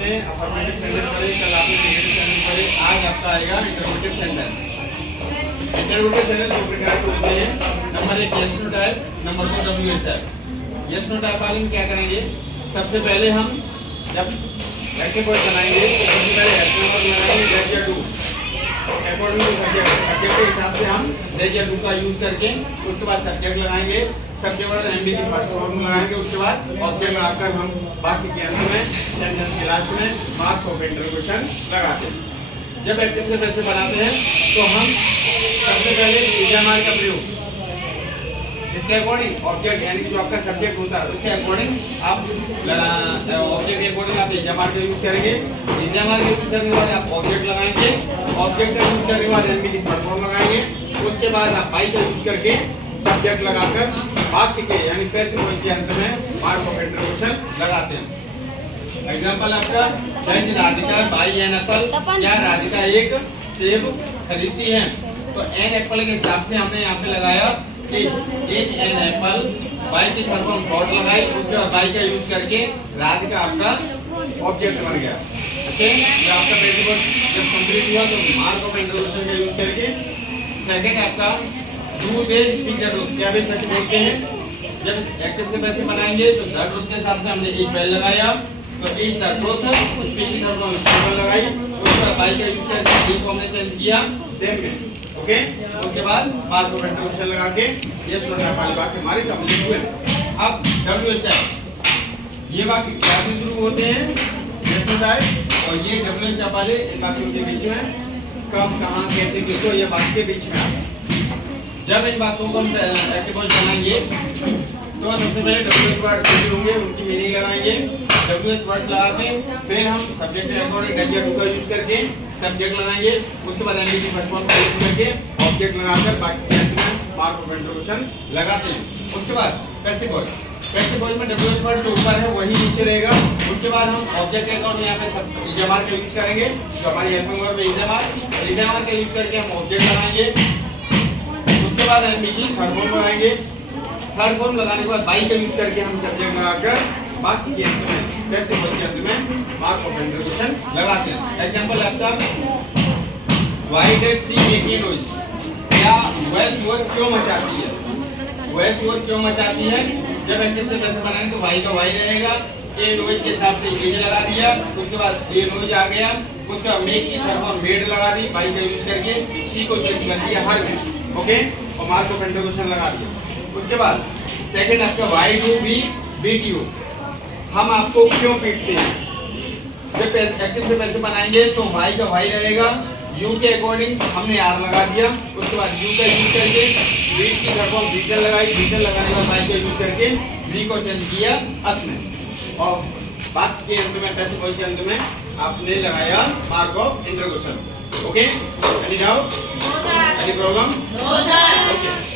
आपने affirmative sentence पढ़े, कल आपने नेगेटिव सेंटेंस पढ़े, आज आपका आएगा इंटरोगेटिव सेंटेंस। इंटरोगेटिव सेंटेंस दो प्रकार के होते हैं। Number 1 yes no type, number 2 W H type. Yes no type वाले में क्या करेंगे, सबसे पहले हम जब एक्टिव वॉइस बनाएंगे तो सबसे पहले एक्टिव वर्ब लगाएंगे दैट या डू, अकॉर्डिंग टू सब्जेक्ट के हिसाब से हम दैट या डू का यूज करके उसके बाद सब्जेक्ट लगाएंगे, सब्जेक्ट और एमबी की फर्स्ट फॉर्म लगाएंगे, उसके बाद ऑब्जेक्ट लगाकर हम बाकी के अंत में सेंटेंस के लास्ट में मार्क ऑफ इंटरोगेशन लगाते हैं। जब एक्टिव से वैसे बनाते हैं तो हम सबसे पहले इजामार का प्रयोग इसके अकॉर्डिंग ऑब्जेक्ट यानी कि जो आपका सब्जेक्ट होता है उसके अकॉर्डिंग आप ऑब्जेक्ट के अकॉर्डिंग आप इजामार का यूज करेंगे। इजामार का यूज करने के बाद आप ऑब्जेक्ट लगाएंगे, ऑब्जेक्ट का यूज करने के बाद एमबी की थर्ड फॉर्म लगाएंगे, उसके बाद आप बाई का यूज करके सब्जेक्ट लगाकर वाक्य के यानी पैसिव वॉइस के अंत में मार्क ऑफ इंटरोगेशन लगाते हैं। एग्जांपल आपका friend Radhika buy an apple, क्या राधिका एक सेब खरीदती है, तो एन एप्पल के हिसाब से हमने यहाँ पे लगाया एज एन एप्पल, बाई की थर्ड फॉर्म डॉट लगाई, उसके बाद बाई का यूज करके राधिका आपका ऑब्जेक्ट बन गया। ओके, ये आपका पैसिव वॉइस जब कंप्लीट हुआ तो मार्क ऑफ इंटरोगेशन का यूज करके सेकंड आपका do they speak the truth, क्या भी सच बोलते हैं। जब एक्टिव से पैसिव बनाएंगे तो द ट्रूथ के हिसाब से हमने एज पहले लगाया, तो एज द ट्रूथ स्पीक की थर्ड फॉर्म स्पीक लगाई, उसके बाद बाई का यूज करके ए को हमने चेंज किया देम में। ओके, उसके बाद मार्क ऑफ इंटरोगेशन लगा के यस नो टाइप वाले वाक्य हमारे कंप्लीट हुए। अब डब्ल्यू एच टाइप, ये वाक्य क्या से शुरू होते हैं, यस नो टाइप, और ये डब्ल्यू एच टाइप वाले इन वाक्यों के बीच में कब कहां कैसे किसको ये वाक्य के बीच में आता है। जब इन वाक्यों को हम एक्टिव वॉइस बनाएंगे तो सबसे पहले डब्ल्यू एच वर्ड जो होंगे उनकी मीनिंग लगाएंगे, डब्ल्यू एच वर्ड्स लगा के फिर हम सब्जेक्ट के अकॉर्डिंग दैट या डू का यूज करके सब्जेक्ट लगाएंगे, उसके बाद एमबी की फर्स्ट फॉर्म का यूज करके ऑब्जेक्ट लगाकर बाकी मार्क ऑफ इंटरोगेशन लगाते हैं। उसके बाद पैसिव वॉइस, पैसिव वॉइस में डब्ल्यू एच वर्ड जो ऊपर है वही नीचे रहेगा, उसके बाद हम ऑब्जेक्ट के अकॉर्डिंग यहाँ पे सब इजामार का यूज करेंगे, जो हमारी हेल्पिंग वर्ब है इजामार का यूज करके हम ऑब्जेक्ट लगाएंगे, उसके बाद एमबी की थर्ड फॉर्म लगाएंगे, थर्ड फॉर्म लगाने के बाद बाई का यूज करके हम सब्जेक्ट लगाकर बाकी के अंत में पैसिव वॉइस के अंत में मार्क ऑफ इंटरोगेशन लगाते हैं। एग्जांपल आपका why does she make a noise, क्या वह शोर क्यों मचाती है, वह शोर क्यों मचाती है। जब एक्टिव से पैसिव बनाएंगे तो वाई का वाई रहेगा, ए नॉइज के हिसाब से एज लगा दिया, उसके बाद ए नॉइज आ गया, उसका मेक की थर्ड फॉर्म मेड लगा दी, बाई का यूज करके सी को चेंज कर दिया हर में। ओके, और मार्क ऑफ इंटरोगेशन लगा दिया। उसके बाद सेकंड आपका why do we beat you, हम आपको क्यों पीटते हैं। जब एक्टिव से पैसिव बनाएंगे तो वाई का वाई रहेगा, यू के अकॉर्डिंग हमने आर लगा दिया, उसके बाद यू का यूज करके बीट की थर्ड फॉर्म बीटल लगाई, बीटल लगाने के बाद वाई का यूज करके वी को चेंज किया अस में, और बात के अंत में पैसिव वॉइस के अंत में आपने लगाया mark of interrogation. Okay, any doubt, any problem? No sir. Okay.